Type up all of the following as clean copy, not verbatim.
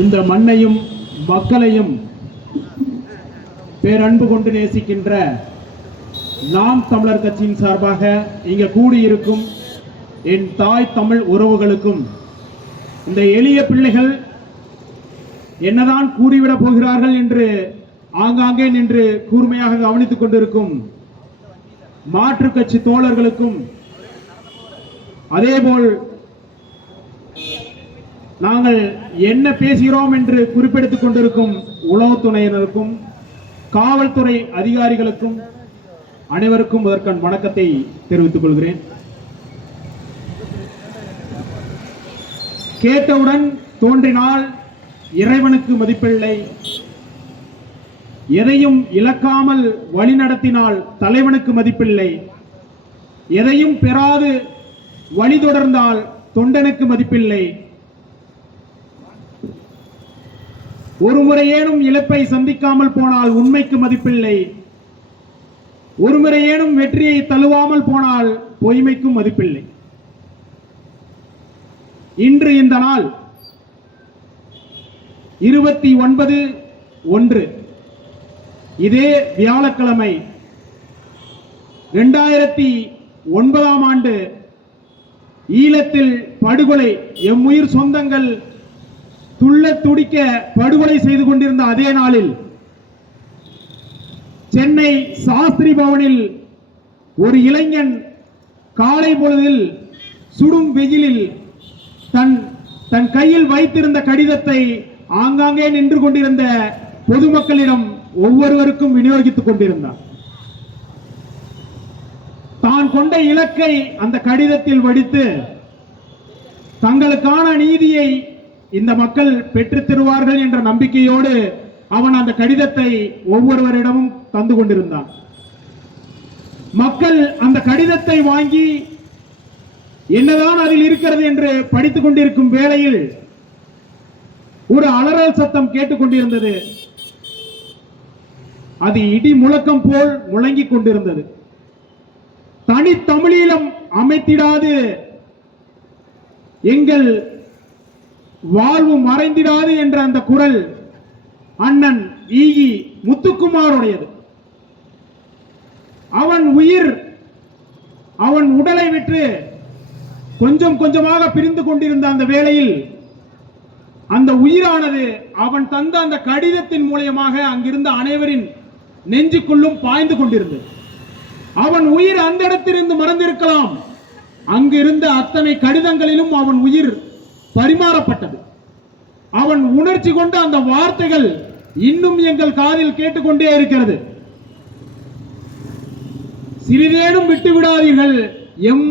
இந்த மண்ணையும் மக்களையும் பேரன்பு கொண்டு நேசிக்கின்ற நாம் தமிழர் கட்சியின் சார்பாக இங்கு கூடியிருக்கும் என் தாய் தமிழ் உறவுகளுக்கும் இந்த எளிய பிள்ளைகள் என்னதான் கூறிவிடப் போகிறார்கள் என்று ஆங்காங்கே நின்று கூர்மையாக கவனித்துக் கொண்டிருக்கும் மாற்றுக் கட்சி தோழர்களுக்கும் அதேபோல் நாங்கள் என்ன பேசுகிறோம் என்று குறிப்பெடுத்துக் கொண்டிருக்கும் உளவுத்துறையினருக்கும் காவல்துறை அதிகாரிகளுக்கும் அனைவருக்கும் அதற்கான வணக்கத்தை தெரிவித்துக் கொள்கிறேன். கேட்டவுடன் தோன்றினால் இறைவனுக்கு மதிப்பில்லை, எதையும் இழக்காமல் வழிநடத்தினால் தலைவனுக்கு மதிப்பில்லை, எதையும் பெறாது வழி தொடர்ந்தால் தொண்டனுக்கு மதிப்பில்லை, ஒரு முறையேனும் இழப்பை சந்திக்காமல் போனால் உண்மைக்கு மதிப்பில்லை, ஒரு முறையேனும் வெற்றியை தழுவாமல் போனால் பொய்மைக்கும் மதிப்பில்லை. இன்று இந்த நாள் 29/1 இதே வியாழக்கிழமை 2009ஆம் ஆண்டு ஈழத்தில் படுகொலை, எம்முயிர் சொந்தங்கள் துள்ள துடிக்க படுகொலை செய்து கொண்டிருந்த அதே நாளில் சென்னை சாஸ்திரி பவனில் ஒரு இளைஞன் காலை பொழுதில் சுடும் வெயிலில் தன் கையில் வைத்திருந்த கடிதத்தை ஆங்காங்கே நின்று கொண்டிருந்த பொதுமக்களிடம் ஒவ்வொருவருக்கும் விநியோகித்துக் கொண்டிருந்தார். தான் கொண்ட இலக்கை அந்த கடிதத்தில் வடித்து தங்களுக்கான நீதியை இந்த மக்கள் பெற்றுத் தருவார்கள் என்ற நம்பிக்கையோடு அவன் அந்த கடிதத்தை ஒவ்வொருவரிடமும் தந்து கொண்டிருந்தான். மக்கள் அந்த கடிதத்தை வாங்கி என்னதான் அதில் இருக்கிறது என்று படித்துக் கொண்டிருக்கும் வேளையில் ஒரு அலறல் சத்தம் கேட்டுக் கொண்டிருந்தது. அது இடி முழக்கம் போல் முழங்கிக் கொண்டிருந்தது. தனி தமிழீழம் அமைத்திடாது, எங்கள் வாழ்வு மறைந்திடாது என்ற அந்த குரல் அண்ணன் ஈகி முத்துக்குமாருடையது. அவன் உயிர், அவன் உடலை விட்டு கொஞ்சம் கொஞ்சமாக பிரிந்து கொண்டிருந்த அந்த வேளையில் அந்த உயிரானது அவன் தந்த அந்த கடிதத்தின் மூலமாக அங்கிருந்த அனைவரின் நெஞ்சுக்குள்ளும் பாய்ந்து கொண்டிருந்தது. அவன் உயிர் அந்த இடத்திலிருந்து மறந்திருக்கலாம், அங்கிருந்த அத்தனை கடிதங்களிலும் அவன் உயிர் பரிமாறப்பட்டது. அவன் உணர்ச்சி கொண்ட அந்த வார்த்தைகள் இன்னும் எங்கள் காதில் கேட்டுக்கொண்டே இருக்கிறது. சிறிதேனும் விட்டு விடாதீர்கள், எம்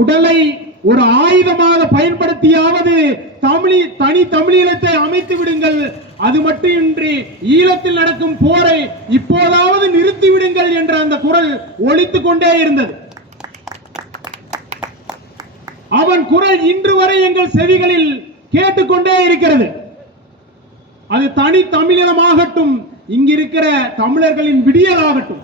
உடலை ஒரு ஆயுதமாக பயன்படுத்தியாவது தனி தமிழீழத்தை அமைத்து விடுங்கள், அது மட்டுமின்றி ஈழத்தில் நடக்கும் போரை இப்போதாவது நிறுத்தி விடுங்கள் என்ற அந்த குரல் ஒலித்துக் கொண்டே இருந்தது. அவன் குரல் இன்று வரை எங்கள் செவிகளில் கேட்டுக்கொண்டே இருக்கிறது. அது தனி தமிழீழமாகட்டும், இங்கிருக்கிற தமிழர்களின் விடியலாகட்டும்.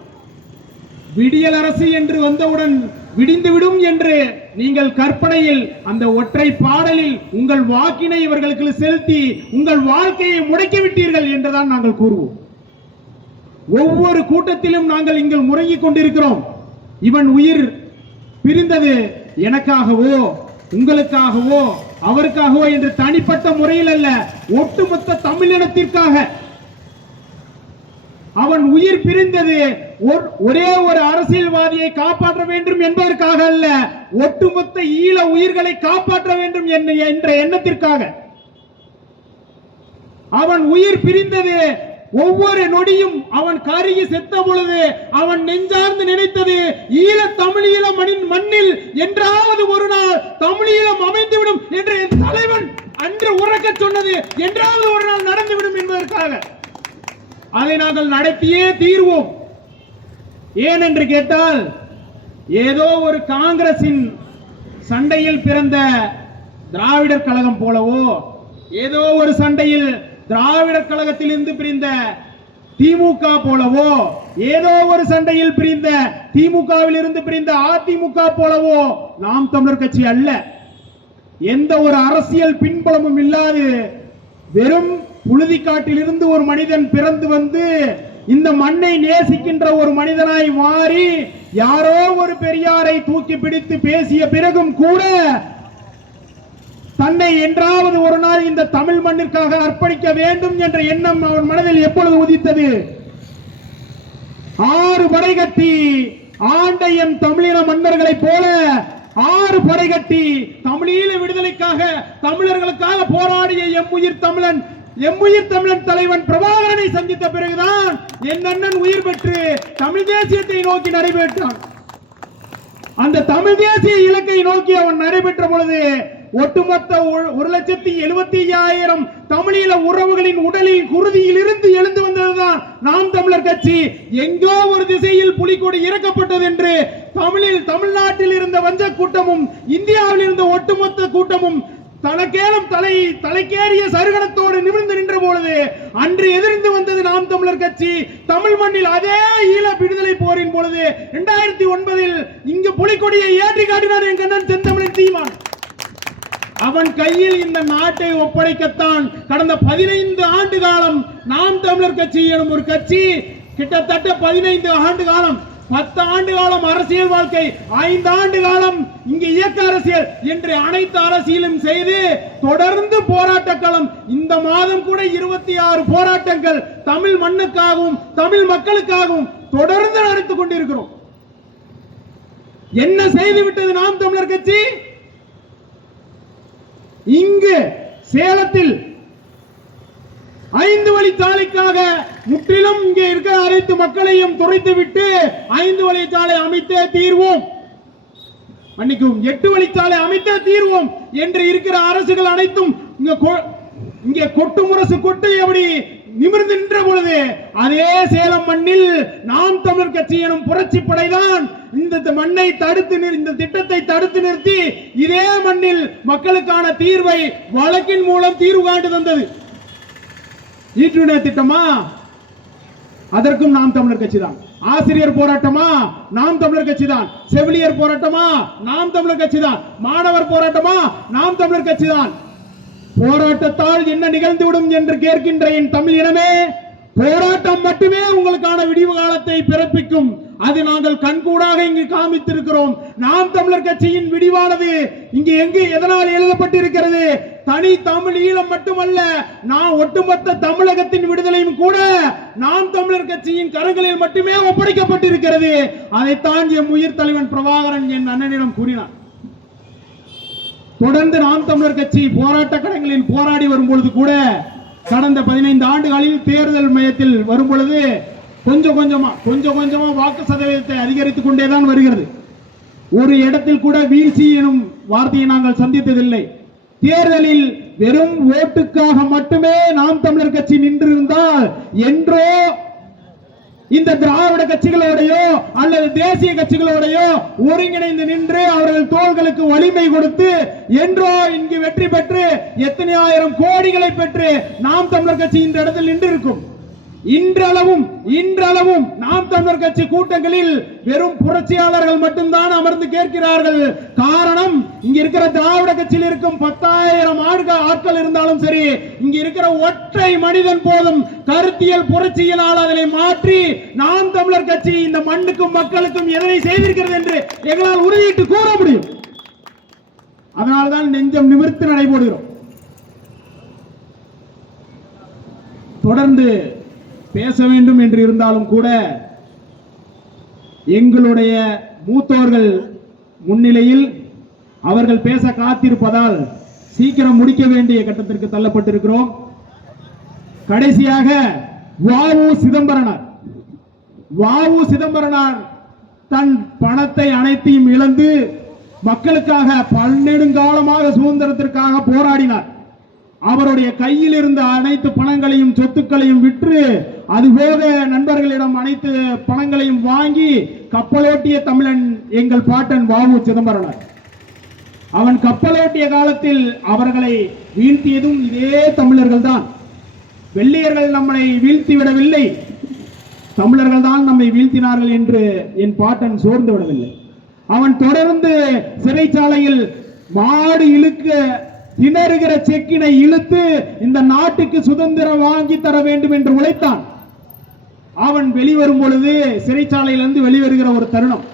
விடியல் அரசு என்று வந்தவுடன் விடிந்துவிடும் என்று நீங்கள் கற்பனையில் அந்த ஒற்றை பாடலில் உங்கள் வாக்கினை இவர்களுக்கு செலுத்தி உங்கள் வாழ்க்கையை முடக்கிவிட்டீர்கள் என்றுதான் நாங்கள் கூறுவோம். ஒவ்வொரு கூட்டத்திலும் நாங்கள் இங்கு முறங்கிக் கொண்டிருக்கிறோம். இவன் உயிர் பிரிந்தது எனக்காகவோ உங்களுக்காகவோ அவருக்காகவோ என்று தனிப்பட்ட முறையில் அல்ல, ஒட்டுமொத்த தமிழினத்திற்காக. அவன் உயிர் பிரிந்தது ஒரே ஒரு அரசியல்வாதியை காப்பாற்ற வேண்டும் என்பதற்காக அல்ல, ஒட்டுமொத்த ஈழ உயிர்களை காப்பாற்ற வேண்டும் என்ற எண்ணத்திற்காக. அவன் உயிர் பிரிந்தது ஒவ்வொரு நொடியும் அவன் கருகி செத்த பொழுது அவன் நெஞ்சார்ந்து நினைத்தது ஈழ தமிழீழ மண்ணில் என்றாவது ஒரு நாள் தமிழீழம் அமைந்துவிடும் என்று என் தலைவன் அன்று உறக்க சொன்னது என்றாவது ஒரு நாள் நடந்துவிடும் என்பதற்காக. அதை நாங்கள் நடத்தியே தீர்வோம். ஏன் என்று கேட்டால், ஏதோ ஒரு காங்கிரசின் சண்டையில் பிறந்த திராவிடர் கழகம் போலவோ, ஏதோ ஒரு சண்டையில் திராவிடர் கழகத்தில் இருந்து பிரிந்த திமுக போலவோ, ஏதோ ஒரு சண்டையில் பிரிந்த திமுகவில் இருந்து பிரிந்த அதிமுக போலவோ நாம் தமிழர் கட்சி அல்ல. எந்த ஒரு அரசியல் பின்புலமும் இல்லாது வெறும் புழுதிக்காட்டிலிருந்து ஒரு மனிதன் பிறந்து வந்து இந்த மண்ணை நேசிக்கின்ற ஒரு மனிதனாய் மாறி யாரோ ஒரு பெரியாரை தூக்கி பிடித்து பேசிய பிறகும் கூட தன்னை என்றாவது ஒரு நாள் இந்த தமிழ் மண்ணிற்காக அர்ப்பணிக்க வேண்டும் என்ற எண்ணம் அவன் மனதில் எப்பொழுது உதித்தது? 6 படை கட்டி ஆண்டையன் தமிழின மன்னர்களைப் போல 6 படை கட்டி தமிழீழ விடுதலைக்காக தமிழர்களுக்காக போராடிய எம்முயிர் தமிழன் தலைவன் பிரபாகரனை சந்தித்த பிறகுதான் என் அண்ணன் உயிர் பெற்று தமிழ் தேசியத்தை நோக்கி நடைபெற்றான். அந்த தமிழ் தேசிய இலக்கை நோக்கி அவன் நடைபெற்ற பொழுது ஒட்டுமொத்த 1,75,000 தமிழீழ உறவுகளின் உடலில் குருதியில் இருந்து எழுந்து வந்ததுதான் நாம் தமிழர் கட்சி. எங்கோ ஒரு திசையில் புலிகொடி இறக்கப்பட்டது என்று தமிழ்நாட்டில் இருந்த வஞ்ச கூட்டமும் இந்தியாவில் இருந்த ஒட்டுமொத்த கூட்டமும் தனக்கேலும் தலைக்கேறிய சருகணத்தோடு நிமிர்ந்து நின்ற பொழுது அன்று எதிர்ந்து வந்தது நாம் தமிழர் கட்சி. தமிழ் மண்ணில் அதே ஈழ விடுதலை போரின் பொழுது 2009 இங்கு புலிகொடியை ஏற்றி காட்டினார் என் கண்ணன் செந்தமிழன் சீமான். அவன் கையில் இந்த நாட்டை ஒப்படைக்கத்தான் கடந்த 15 ஆண்டு காலம் நாம் தமிழர் கட்சி எனும் ஒரு கட்சி கிட்டத்தட்ட 15 ஆண்டு காலம், 10 ஆண்டு காலம் அரசியல் வாழ்க்கை, 5 ஆண்டு காலம் இங்கு இயக்க அரசியல் என்று அனைத்து அரசியலும் செய்து தொடர்ந்து போராட்ட களம். இந்த மாதம் கூட 26 போராட்டங்கள் தமிழ் மண்ணுக்காகவும் தமிழ் மக்களுக்காகவும் தொடர்ந்து நடத்திக் கொண்டிருக்கிறோம். என்ன செய்துவிட்டது நாம் தமிழர் கட்சி? இங்கு சேலத்தில் 5 வழிச்சாலைக்காக முற்றிலும் இங்கே இருக்கிற அனைத்து மக்களையும் துரைத்துவிட்டு 5 வழிச்சாலை அமைத்தே தீர்வோம், மன்னிக்கவும் 8 வழிச்சாலை அமைத்தே தீர்வோம் என்று இருக்கிற அரசுகள் அனைத்தும் இங்கே கொட்டு முரசு கொட்டு எப்படி நிமிர்ந்து நின்ற பொழுது அதே சேலம் மண்ணில் நாம் தமிழர் கட்சி எனும் புரட்சி படைதான் இந்த மண்ணை தடுத்து இந்த திட்டத்தை தடுத்து நிறுத்தி இதே மண்ணில் மக்களுக்கான தீர்வை வழக்கின் மூலம் தீர்வு காண்டு தந்தது. ஈட்டுணை திட்டமா? அதற்கும் நாம் தமிழர் கட்சி தான். ஆசிரியர் போராட்டமா? நாம் தமிழர் கட்சி தான். செவிலியர் போராட்டமா? நாம் தமிழர் கட்சி தான். மாணவர் போராட்டமா? நாம் தமிழர் கட்சி தான். போராட்டத்தால் என்ன நிகழ்ந்துவிடும் என்று கேட்கின்ற என் தமிழ் இனமே, போராட்டம் மட்டுமே உங்களுக்கான விடிவு காலத்தை பிறப்பிக்கும். அது நாங்கள் கண்கூடாக இங்கு காமித்திருக்கிறோம். நாம் தமிழர் கட்சியின் விடிவானது இங்கு எங்கு எதனால் எழுதப்பட்டிருக்கிறது? தனி தமிழ் ஈழம் மட்டுமல்ல, நான் ஒட்டுமொத்த தமிழகத்தின் விடுதலையும் கூட நாம் தமிழர் கட்சியின் கரங்களில் மட்டுமே ஒப்படைக்கப்பட்டிருக்கிறது. அதைத்தான் எம் உயிர் தலைவன் பிரபாகரன் என் அண்ணனிடம் கூறினார். தொடர்ந்து நாம் தமிழர் கட்சி போராட்ட களங்களில் போராடி வரும் பொழுது கூட கடந்த 15 ஆண்டுகளில் தேர்தல் மையத்தில் வரும் பொழுது கொஞ்சம் கொஞ்சமா வாக்கு சதவீதத்தை அதிகரித்துக் கொண்டேதான் வருகிறது. ஒரு இடத்தில் கூட வீழ்ச்சி எனும் வார்த்தையை நாங்கள் சந்தித்ததில்லை. தேர்தலில் வெறும் ஓட்டுக்காக மட்டுமே நாம் தமிழர் கட்சி நின்றிருந்தால் என்றோ இந்த திராவிட கட்சிகளோடையோ அல்லது தேசிய கட்சிகளோடையோ ஒருங்கிணைந்து நின்று அவர்கள் தோள்களுக்கு வலிமை கொடுத்து என்றோ இங்கு வெற்றி பெற்று எத்தனை ஆயிரம் கோடிகளை பெற்று நாம் தமிழர் கட்சி இந்த இடத்தில் நின்று இருக்கும். இன்றளவும் நாம் தமிழர் கட்சி கூட்டங்களில் வெறும் புரட்சியாளர்கள் மட்டும்தான் அமர்ந்து கேட்கிறார்கள். காரணம், இங்க இருக்கிற திராவிட கட்சியில் இருக்கும் 10,000 ஆட்கள் இருந்தாலும் சரி, இங்க இருக்கிற ஒற்றை மனிதன் போதும் கருத்தியல் புரட்சியினால் அதனை மாற்றி நாம் தமிழர் கட்சி இந்த மண்ணுக்கும் மக்களுக்கும் எதனை செய்திருக்கிறது என்று எங்களால் உறுதியிட்டு கூற முடியும். அதனால்தான் நெஞ்சம் நிமிர்த்து நடைபோடுகிறோம். தொடர்ந்து பேச வேண்டும் என்று இருந்தாலும் கூட எங்களுடைய மூத்தோர்கள் முன்னிலையில் அவர்கள் பேச காத்திருப்பதால் சீக்கிரம் முடிக்க வேண்டிய கட்டத்திற்கு தள்ளப்பட்டிருக்கிறோம். கடைசியாக வாவு சிதம்பரனார் தன் பணத்தை அனைத்தையும் இழந்து மக்களுக்காக பன்னெடுங்காலமாக சுதந்திரத்திற்காக போராடினார். அவருடைய கையில் இருந்த அனைத்து பணங்களையும் சொத்துக்களையும் விற்று அதுபோக நண்பர்களிடம் அனைத்து பணங்களையும் வாங்கி கப்பலோட்டிய தமிழன் எங்கள் பாட்டன் வாவு சிதம்பரனார். அவன் கப்பலோட்டிய காலத்தில் அவர்களை வீழ்த்தியதும் இதே தமிழர்கள் தான். வெள்ளையர்கள் நம்மை வீழ்த்தி விடவில்லை, தமிழர்கள் தான் நம்மை வீழ்த்தினார்கள் என்று என் பாட்டன் சோர்ந்து விடவில்லை. அவன் தொடர்ந்து சிறைச்சாலையில் மாடு இழுக்க திணறுகிற செக்கினை இழுத்து இந்த நாட்டுக்கு சுதந்திரம் வாங்கி தர வேண்டும் என்று உழைத்தான். அவன் வெளிவரும் பொழுது சிறைச்சாலையிலிருந்து வெளிவருகிற ஒரு தருணம்,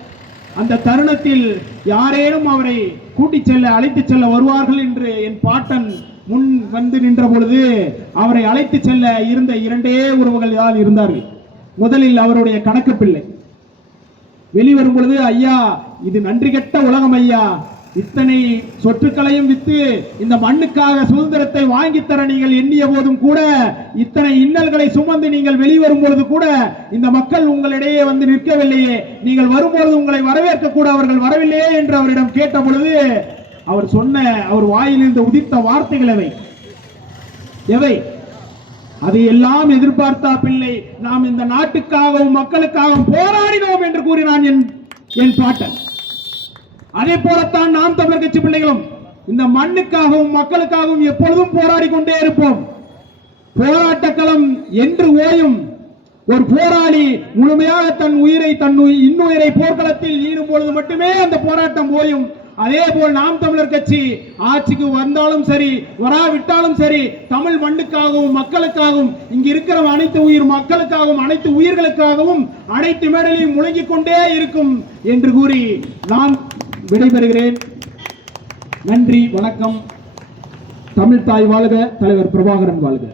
அந்த தருணத்தில் யாரேனும் அவரை கூட்டிச் செல்ல அழைத்து செல்ல வருவார்கள் என்று என் பாட்டன் முன் வந்து நின்ற பொழுது அவரை அழைத்து செல்ல இருந்த இரண்டே உறவுகள் தான் இருந்தார்கள். முதலில் அவருடைய கணக்கு பிள்ளை வெளிவரும் பொழுது, ஐயா இது நன்றி கெட்ட உலகம் ஐயா, இத்தனை சொற்றுக்களையும் வித்து இந்த மண்ணுக்காக சுதந்திரத்தை வாங்கித்தர நீங்கள் எண்ணிய போதும் கூட, இத்தனை இன்னல்களை சுமந்து நீங்கள் வெளிவரும் பொழுது கூட இந்த மக்கள் உங்களிடையே வந்து நிற்கவில்லையே, நீங்கள் வரும்பொழுது உங்களை வரவேற்க கூட அவர்கள் வரவில்லையே என்று அவரிடம் கேட்ட பொழுது அவர் சொன்ன, அவர் வாயிலிருந்து உதித்த வார்த்தைகள் எவை? அது எல்லாம் எதிர்பார்த்தா பிள்ளை, நாம் இந்த நாட்டுக்காகவும் மக்களுக்காகவும் போராடினோம் என்று கூறினான் என் பாட்டன். அதே போலத்தான் நாம் தமிழர் கட்சி பிள்ளைகளும் இந்த மண்ணுக்காகவும் மக்களுக்காகவும் எப்பொழுதும் போராடி கொண்டே இருப்போம். போராட்ட களம் என்று ஓயும் ஒரு போராளி முழுமையாக தன் இன்னுயிரை போர்க்களத்தில் ஈடும் பொழுது மட்டுமே அந்த போராட்டம் ஓயும். அதே போல் நாம் தமிழர் கட்சி ஆட்சிக்கு வந்தாலும் சரி வராவிட்டாலும் சரி, தமிழ் மண்ணுக்காகவும் மக்களுக்காகவும் இங்கு இருக்கிற அனைத்து மக்களுக்காகவும் அனைத்து உயிர்களுக்காகவும் அனைத்து மேடையிலும் முழங்கிக் கொண்டே இருக்கும் என்று கூறி நான் விடைபெறுகிறேன். நன்றி, வணக்கம். தமிழ் தாய் வாழ்க, தலைவர் பிரபாகரன் வாழ்க.